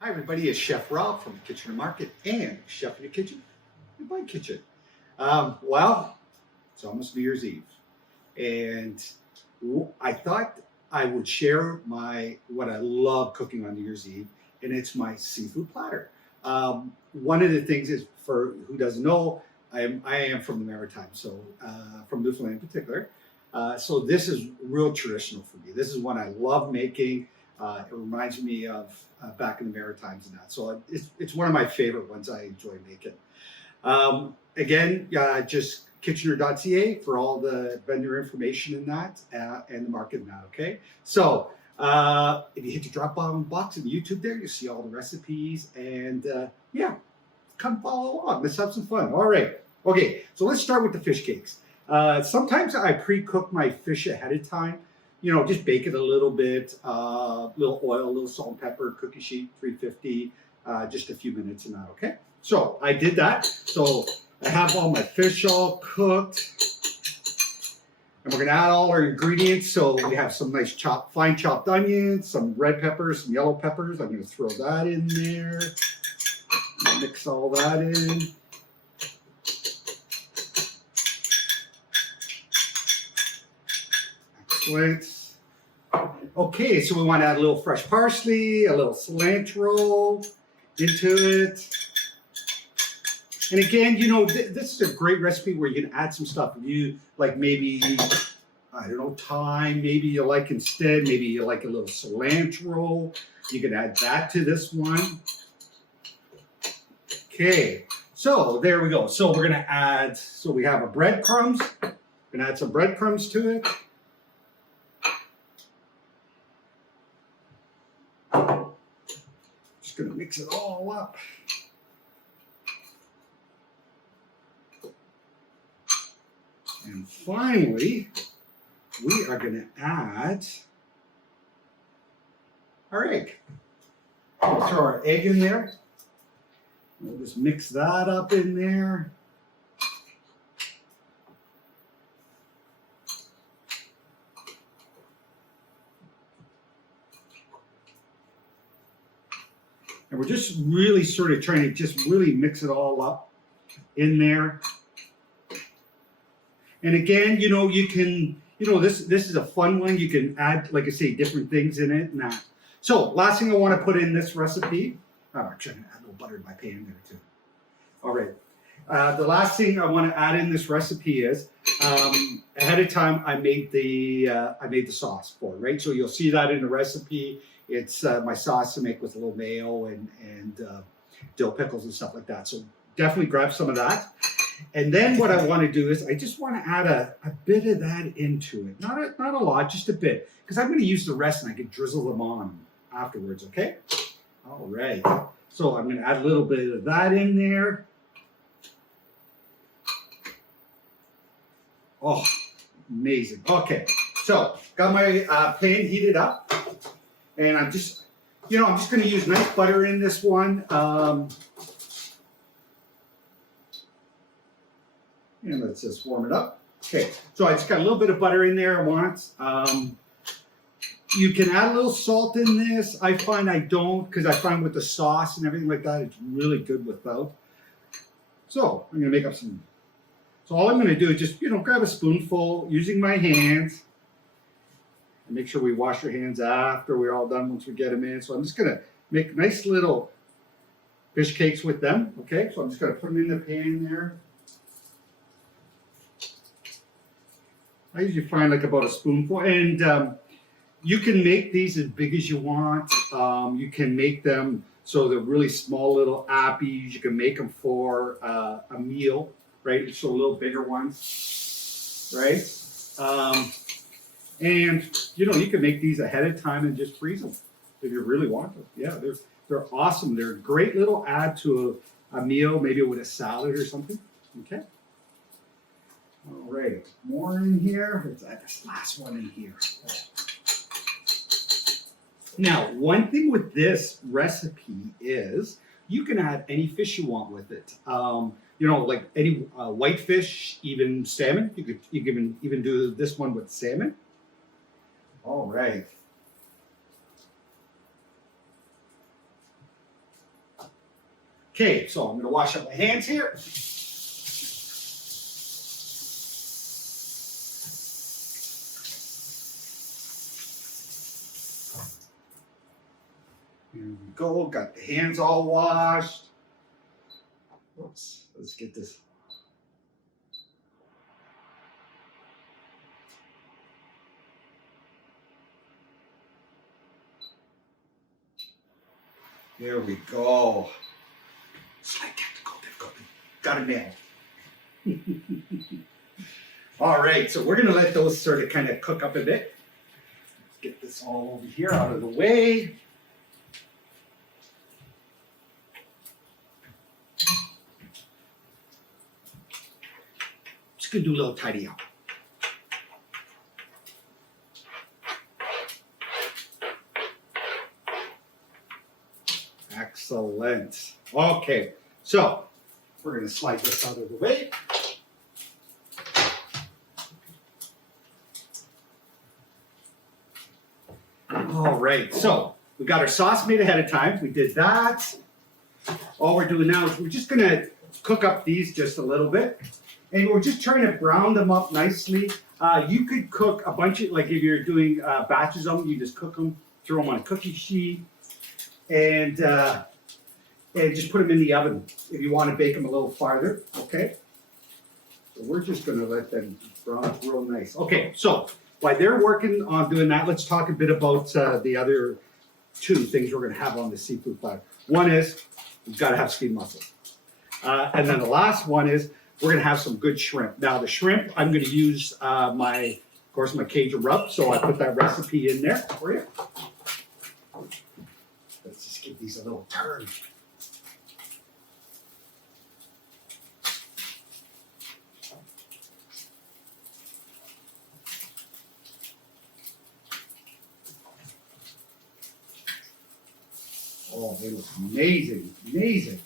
Hi everybody, it's Chef Rob from the Kitchen and Market and Chef in the Kitchen in my kitchen. Well, it's almost New Year's Eve, and I thought I would share what I love cooking on New Year's Eve, and it's my seafood platter. One of the things is, for who doesn't know, I am from the Maritimes, so from Newfoundland in particular. So this is real traditional for me. This is one I love making. It reminds me of back in the Maritimes and that. So it's one of my favorite ones I enjoy making. Again, just kitchener.ca for all the vendor information in that and the market in that, okay? So if you hit the drop down box in YouTube there, you see all the recipes and yeah, come follow along. Let's have some fun. All right. Okay, so let's start with the fish cakes. Sometimes I pre-cook my fish ahead of time. You know, just bake it a little bit, little oil, a little salt and pepper, cookie sheet, 350, just a few minutes and that, okay? So I did that. So I have all my fish all cooked. And we're gonna add all our ingredients. So we have some nice fine chopped onions, some red peppers, some yellow peppers. I'm gonna throw that in there. Mix all that in. Excellent. Okay, so we want to add a little fresh parsley, a little cilantro into it. And again, you know, this is a great recipe where you can add some stuff. You like maybe, I don't know, thyme, maybe you like instead, maybe you like a little cilantro. You can add that to this one. Okay, so there we go. So we're gonna add, so we have a breadcrumbs. We're gonna add some breadcrumbs to it. Just gonna mix it all up. And finally, we are gonna add our egg. We'll throw our egg in there. We'll just mix that up in there. And we're just really sort of trying to just really mix it all up in there. And again, you know, you can, you know, this is a fun one. You can add, like I say, different things in it and that. So last thing I want to put in this recipe, I'm trying to add a little butter in my pan there too. All right. The last thing I want to add in this recipe is ahead of time I made the sauce for it, right? So you'll see that in the recipe. It's my sauce to make with a little mayo and dill pickles and stuff like that. So definitely grab some of that. And then what I want to do is I just want to add a bit of that into it. Not a lot, just a bit. Because I'm going to use the rest and I can drizzle them on afterwards, okay? All right. So I'm going to add a little bit of that in there. Oh, amazing. Okay, so got my pan heated up. And I'm just, you know, I'm just going to use nice butter in this one. And let's just warm it up. Okay, so I just got a little bit of butter in there I want. You can add a little salt in this. I find I don't, because I find with the sauce and everything like that, it's really good without. So I'm going to make up some. So all I'm going to do is just, you know, grab a spoonful using my hands. And make sure we wash our hands after we're all done once we get them in. So I'm just going to make nice little fish cakes with them. Okay, so I'm just going to put them in the pan there. I usually find like about a spoonful. And you can make these as big as you want. You can make them so they're really small little appies. You can make them for a meal, right? So a little bigger ones, right? And you know, you can make these ahead of time and just freeze them if you really want them. Yeah, they're awesome. They're a great little add to a meal, maybe with a salad or something. Okay. All right, more in here. Let's add this last one in here. Now, one thing with this recipe is you can add any fish you want with it. You know, like any white fish, even salmon. You can even do this one with salmon. All right. Okay, so I'm gonna wash up my hands here. Here we go, got the hands all washed. Oops, let's get this. There we go. Slight technical difficulty. Got it nailed. All right, so we're gonna let those sort of kind of cook up a bit. Let's get this all over here out of the way. Just gonna do a little tidy up. Excellent. Okay, so we're going to slide this out of the way. All right, so we got our sauce made ahead of time. We did that. All we're doing now is we're just going to cook up these just a little bit. And we're just trying to brown them up nicely. You could cook a bunch of, like if you're doing batches of them, you just cook them, throw them on a cookie sheet. And just put them in the oven if you want to bake them a little farther, okay? So we're just going to let them brown up real nice. Okay, so while they're working on doing that, let's talk a bit about the other two things we're going to have on the seafood platter. One is we've got to have steamed mussels. And then the last one is we're going to have some good shrimp. Now the shrimp, I'm going to use my CAJUN rub, so I put that recipe in there for you. Let's just give these a little turn. Oh, they look amazing, amazing.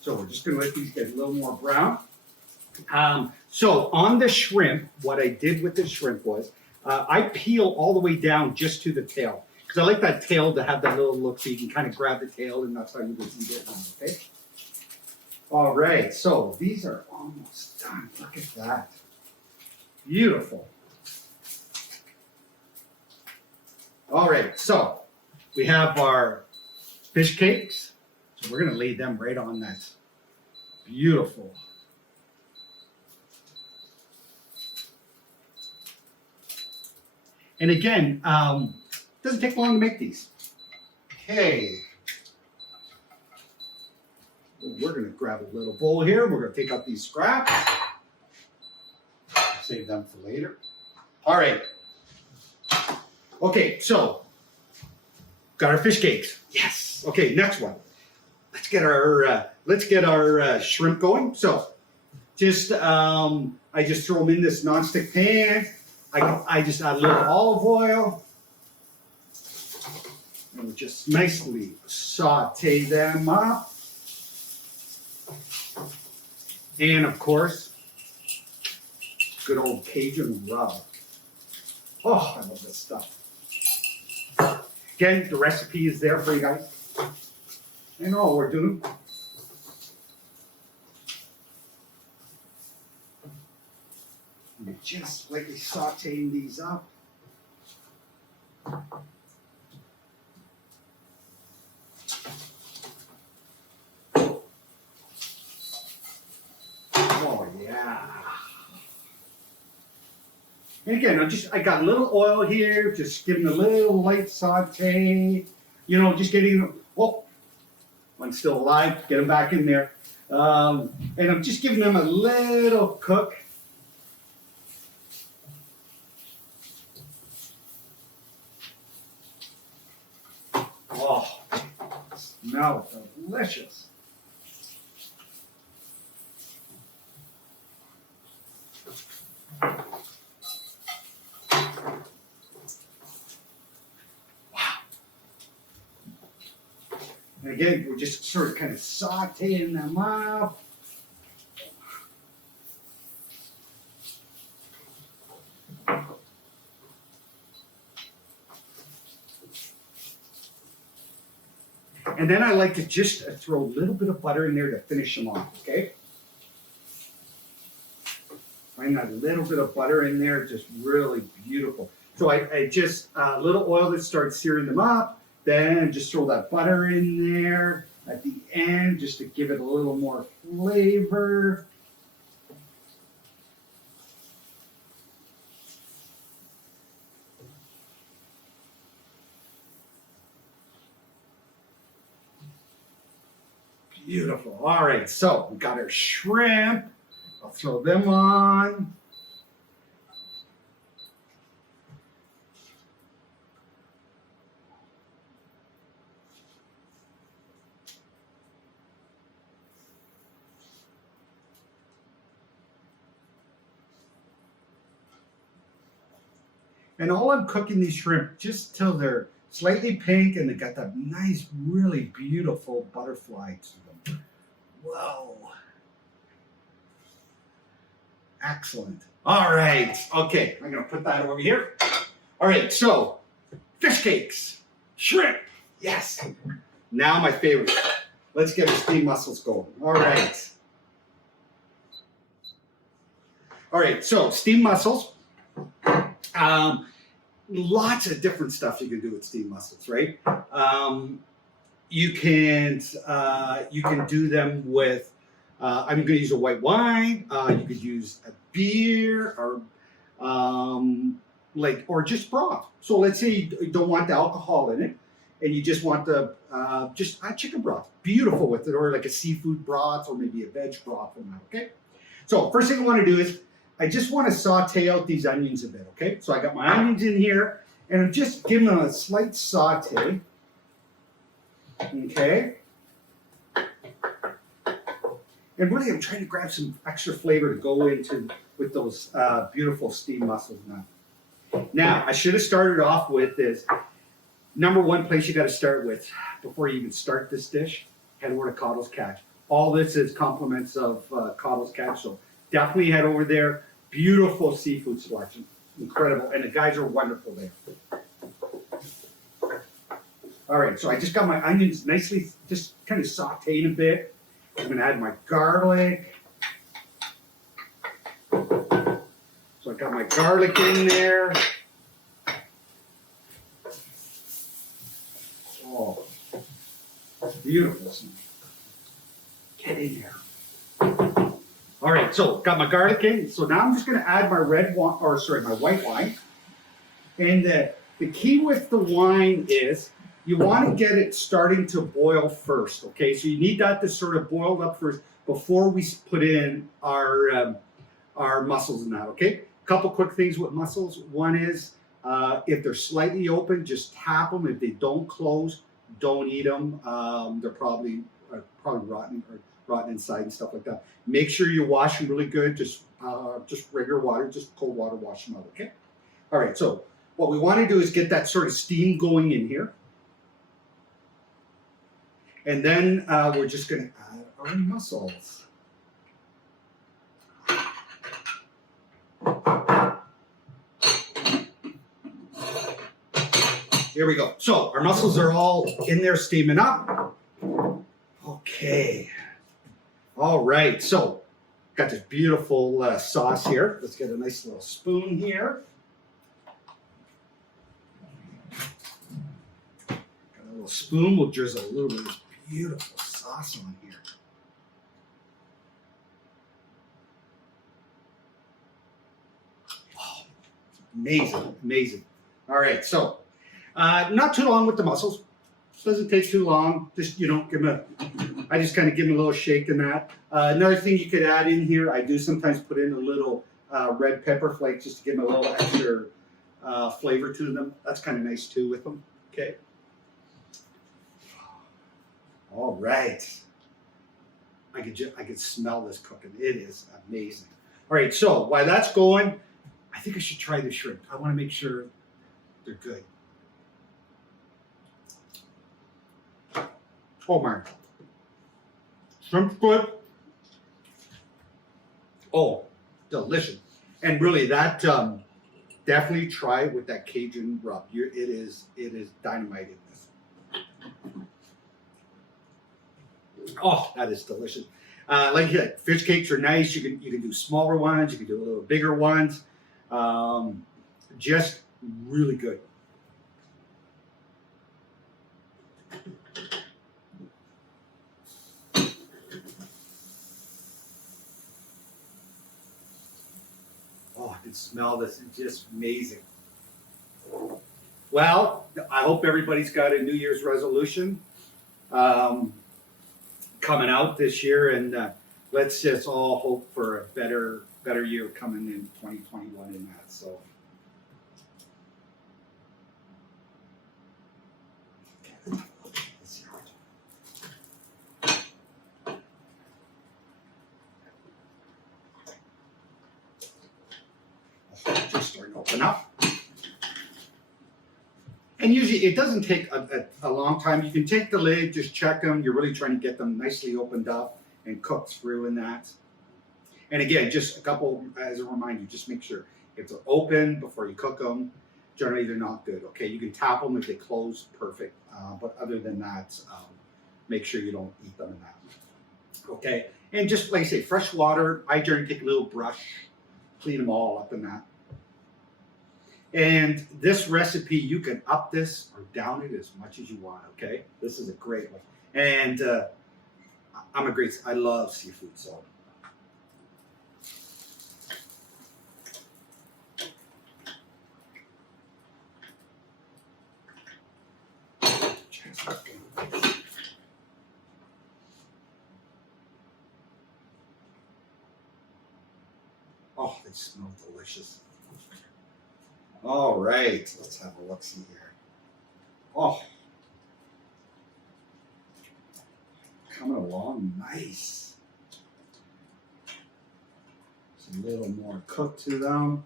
So we're just going to let these get a little more brown. So on the shrimp, what I did with the shrimp was I peel all the way down just to the tail. Because I like that tail to have that little look so you can kind of grab the tail and that's how you can get them, okay? All right, so these are almost done. Look at that. Beautiful. All right, so we have our fish cakes. So we're going to lay them right on that. Beautiful. And again, it doesn't take long to make these. Okay. We're going to grab a little bowl here. We're going to take out these scraps. Save them for later. All right. Okay, so got our fish cakes. Yes. Okay, next one. Let's get our shrimp going. So just I just throw them in this nonstick pan. I just add a little olive oil. And we just nicely saute them up. And of course, good old CAJUN rub. Oh, I love this stuff. Again, the recipe is there for you guys. And all we're doing. We're just lightly sauteing these up. Oh yeah. And again, I got a little oil here, just giving a little light saute. You know, just getting, oh, one's still alive, get them back in there. And I'm just giving them a little cook. Oh, smells delicious. And again, we're just sort of kind of sauteing them up. And then I like to just throw a little bit of butter in there to finish them off, okay? Find that little bit of butter in there, just really beautiful. So I just, a little oil that starts searing them up, then just throw that butter in there at the end just to give it a little more flavor. Beautiful. All right, so we got our shrimp. I'll throw them on. And all I'm cooking these shrimp just till they're slightly pink and they got that nice, really beautiful butterfly to them. Whoa. Excellent. All right. Okay, I'm going to put that over here. All right, so fish cakes, shrimp. Yes. Now my favorite. Let's get our steamed mussels going. All right. All right, so steamed mussels. Lots of different stuff you can do with steamed mussels, right? You can do them with. I'm going to use a white wine. You could use a beer or or just broth. So let's say you don't want the alcohol in it, and you just want the just chicken broth. Beautiful with it, or like a seafood broth, or maybe a veg broth on that. Okay. So first thing I want to do is I just want to saute out these onions a bit. Okay. So I got my onions in here, and I'm just giving them a slight saute. Okay. And really, I'm trying to grab some extra flavor to go into with those beautiful steamed mussels now. Now, I should have started off with this. Number one place you got to start with before you even start this dish, head over to Coddle's Catch. All this is compliments of Coddle's Catch, so definitely head over there. Beautiful seafood selection, incredible, and the guys are wonderful there. All right, so I just got my onions nicely, just kind of sauteed a bit. I'm going to add my garlic. So I got my garlic in there. Oh, beautiful. Get in there. All right, so got my garlic in. So now I'm just going to add my my white wine. And the key with the wine is you want to get it starting to boil first, okay? So you need that to sort of boil up first before we put in our mussels in that, okay? A couple quick things with mussels. One is if they're slightly open, just tap them. If they don't close, don't eat them. They're probably rotten or rotten inside and stuff like that. Make sure you wash them really good. Just regular water, just cold water, wash them out, okay? All right, so what we want to do is get that sort of steam going in here. And then we're just going to add our mussels. Here we go. So our mussels are all in there steaming up. Okay. All right. So got this beautiful sauce here. Let's get a nice little spoon here. Got a little spoon. We'll drizzle a little bit of this beautiful sauce on here. Oh, amazing, amazing. All right, so not too long with the mussels. Doesn't take too long. Just I just kind of give them a little shake in that. Another thing you could add in here, I do sometimes put in a little red pepper flake just to give them a little extra flavor to them. That's kind of nice too with them. Okay. All right. I could smell this cooking. It is amazing. All right, so while that's going, I think I should try the shrimp. I want to make sure they're good. Oh my. Shrimp's good. Oh, delicious. And really that definitely try it with that Cajun rub. It is dynamite in this. Oh, that is delicious. Like you said, fish cakes are nice. You can do smaller ones. You can do a little bigger ones. Just really good. Oh, I can smell this. It's just amazing. Well, I hope everybody's got a New Year's resolution coming out this year, and let's just all hope for a better year coming in 2021 in that. So. Just starting to open up. And usually it doesn't take a long time. You can take the lid, just check them. You're really trying to get them nicely opened up and cooked through in that. And again, just a couple, as a reminder, just make sure if they're open before you cook them, generally they're not good, okay? You can tap them if they close, perfect. But other than that, make sure you don't eat them in that. Okay, and just like I say, fresh water, I generally take a little brush, clean them all up in that. And this recipe, you can up this or down it as much as you want, okay? This is a great one. And I love seafood, so. Oh, they smell delicious. All right, let's have a look-see here. Oh, coming along nice. Just a little more cook to them.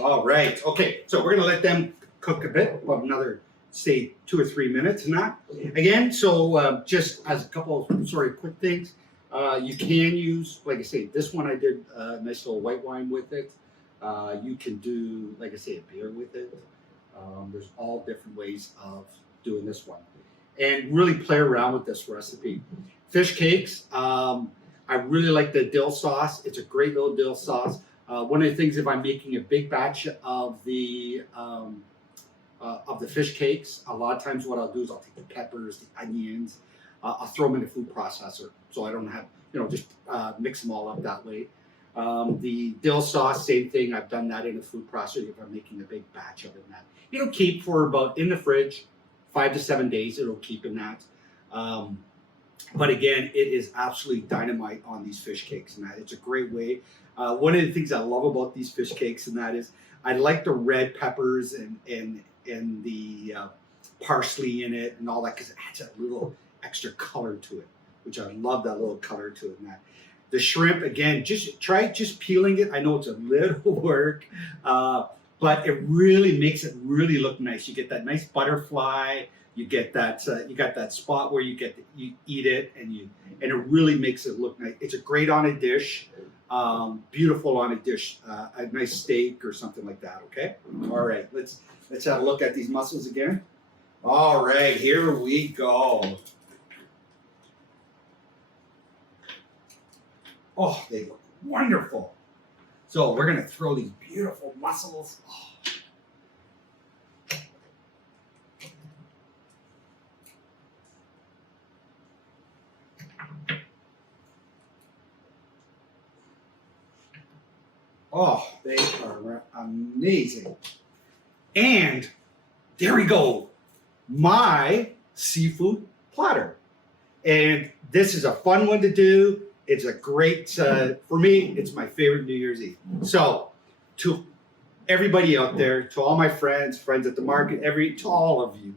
All right, okay, so we're gonna let them cook a bit, about another, say, 2 or 3 minutes and that. Again, so just as a couple of quick things, you can use, like I say, this one I did a nice little white wine with it. You can do, like I say, a beer with it. There's all different ways of doing this one. And really play around with this recipe. Fish cakes, I really like the dill sauce. It's a great little dill sauce. One of the things, if I'm making a big batch of the fish cakes, a lot of times what I'll do is I'll take the peppers, the onions, I'll throw them in a food processor so I don't have, just mix them all up that way. The dill sauce, same thing. I've done that in a food processor if I'm making a big batch of it. And that it'll keep for about, in the fridge, 5 to 7 days. It'll keep in that. But again, it is absolutely dynamite on these fish cakes, and that it's a great way. One of the things I love about these fish cakes, and that is I like the red peppers and the parsley in it and all that, because it adds a little extra color to it, which I love that little color to it. And that. The shrimp, again, just try peeling it. I know it's a little work, but it really makes it really look nice. You get that nice butterfly. You get that. You got that spot where you eat it, and it really makes it look nice. It's a great on a dish, beautiful on a dish, a nice steak or something like that. Okay. All right. Let's have a look at these mussels again. All right, here we go. Oh, they look wonderful. So we're going to throw these beautiful mussels. Oh, they are amazing. And there we go. My seafood platter. And this is a fun one to do. It's a great, for me, it's my favorite New Year's Eve. So, to everybody out there, to all my friends at the market, to all of you,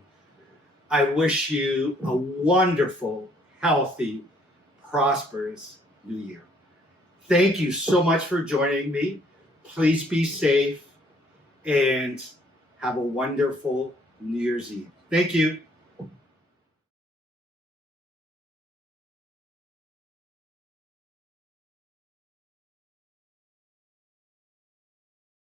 I wish you a wonderful, healthy, prosperous New Year. Thank you so much for joining me. Please be safe and have a wonderful New Year's Eve. Thank you.